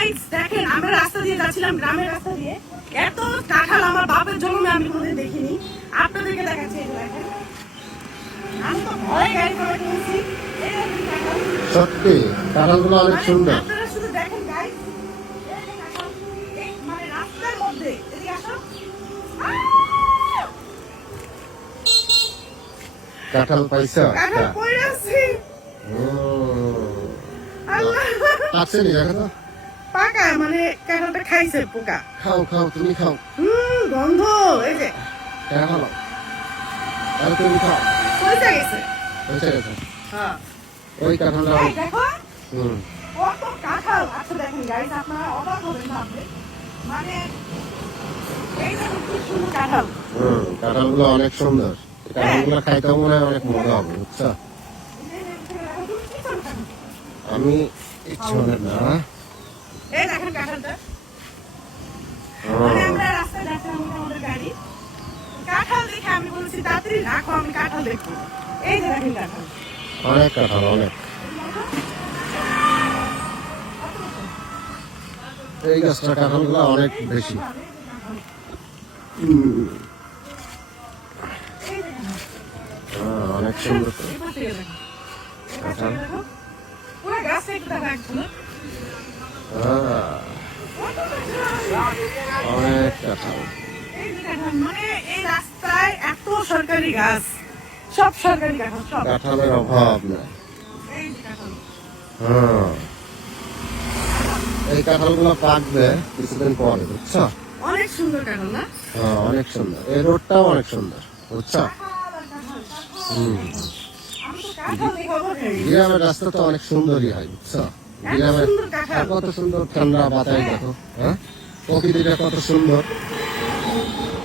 Guys দেখেন আমরা রাস্তা দিয়ে যাচ্ছিলাম গ্রামের রাস্তা দিয়ে। এত কাঁঠাল আমার বাপের জন্মে আমি কোনোদিন দেখিনি। আপনাদেরকে দেখাচ্ছি আমি তো ভয়ে গাড়ি করে কিনছি। সত্যি কাঁঠালগুলো অনেক মানে সুন্দর। আপনারা শুধু দেখেন গাইস কাঁঠাল, মানে রাস্তার মধ্যে। এদিকে আসো। কাঁঠাল পাইছ? কাঁঠাল পড়ে আছে। আল্লাহ। দেখো তো পাকা মানে কাঁঠালটা খাইছে পোকা? খাও খাও তুমি খাও। হুম গন্ধ এই যে। হ্যাঁ ভালো আর তুমি খাও। পয়সা গেছে। হয়েছে গেছে। হ্যাঁ। ওই কাঁঠালটা দেখো হুম। কত কাঁঠাল। আচ্ছা দেখেন গাইস আপনারা অবাক হবেন ভাবলে মানে এই দেখুন কি সুন্দর কাঁঠাল। হুম কাঁঠালগুলো অনেক সুন্দর। এই কাঁঠালগুলো খাইতে মনে হয় অনেক মজা হবে বুঝছ? আমি ইচ্ছে না। এই দেখেন কাঁঠালটা মানে আমরা রাস্তায় যাচ্ছিলাম আমাদের গাড়ি। কাঁঠাল দেখে আমি বলছি তাড়াতাড়ি রাখো আমি কাঁঠাল দেখব। এই যে দেখেন কাঁঠাল। অনেক কাঁঠাল অনেক। এই গাছটা কাঁঠালগুলো অনেক বেশি। অনেক সুন্দর। পুরো গাছে একটা হ্যাঁ, অনেক কাঁঠাল মানে এই রাস্তায় এত সরকারি গাছ সব সরকারি কাঁঠাল সব। কাঁঠালের অভাব নাই। হ্যাঁ। এই কাঁঠালগুলো পাকবে কিছুদিন পরে বুঝছ? অনেক সুন্দর কাঁঠাল না? হ্যাঁ, অনেক সুন্দর। এই রোডটাও অনেক সুন্দর বুঝছ। হুম। গ্রামের রাস্তা তো অনেক সুন্দরই হয় বুঝছ? গ্রামের কত সুন্দর ঠান্ডা বাতাস দেখো হ্যাঁ? প্রকৃতিটা কত সুন্দর।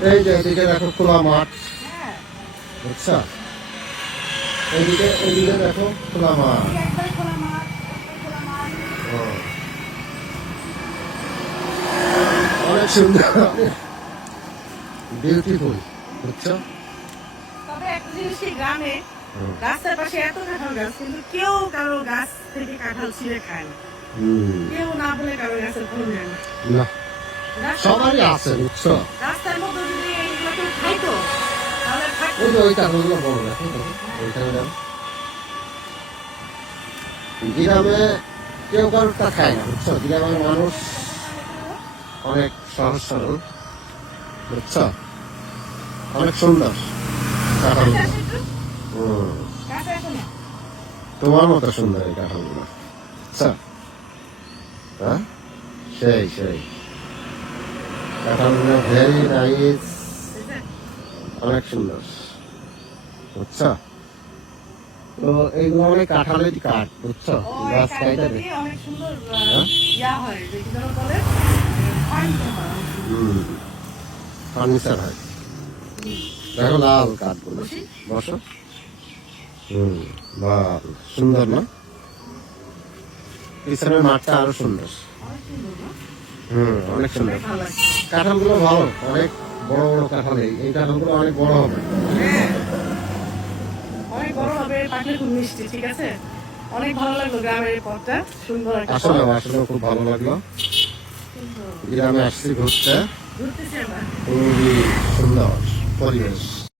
এই যে এদিকে দেখো খোলা মাঠ। বুঝছ? এইদিকে এইদিকে দেখো খোলা মাঠ। অনেক সুন্দর। বিউটিফুল বুঝছ? তবে একটা জিনিস গ্রামে। রাস্তার পাশে এত কাঁঠাল গাছ কিন্তু কেউ কারও গাছ থেকে কাঁঠাল ছিঁড়ে খায় না। কেউ না বলে কারও গাছের ফলন যায় না। না। সবারই আছে বুঝছ? রাস্তার মধ্যে যদি এইগুলো কেউ খাইতো তাহলে থাকতো ওই যে বড় দেখো তো, গ্রামে কেউ কারোরটা খায় না বুঝছ? গ্রামের মানুষ অনেক সহজ সরল বুঝছ? অনেক সুন্দর। তোমার মতো সুন্দর এই কাঁঠালগুলো হ্যাঁ? সেই সেই। কাঁঠালগুলো ভেরি নাইস অনেক সুন্দর। বুঝছ? তো এইগুলো অনেক কাঁঠালেরই কাঠ বুঝছ? গাছ কাইটা অনেক সুন্দর হ্যাঁ? ইয়া হয় বলে হয়। ফার্নিচার হয়। দেখো লাল কাঠগুলো। বসো। হুম বা সুন্দর না? পিছনের মাঠটা আরও সুন্দর। অনেক সুন্দর না? হুম অনেক সুন্দর। কাঁঠালগুলো ভালো অনেক বড় বড় কাঁঠাল এই কাঁঠালগুলো অনেক বড় হবে। হ্যাঁ। অনেক বড় হবে খুব মিষ্টি ঠিক আছে? অনেক ভালো লাগল গ্রামের এই পথটা সুন্দর আসলে আসলে খুব ভালো লাগল। গ্রামে আসছি ঘুরতে। খুবই সুন্দর পরিবেশ।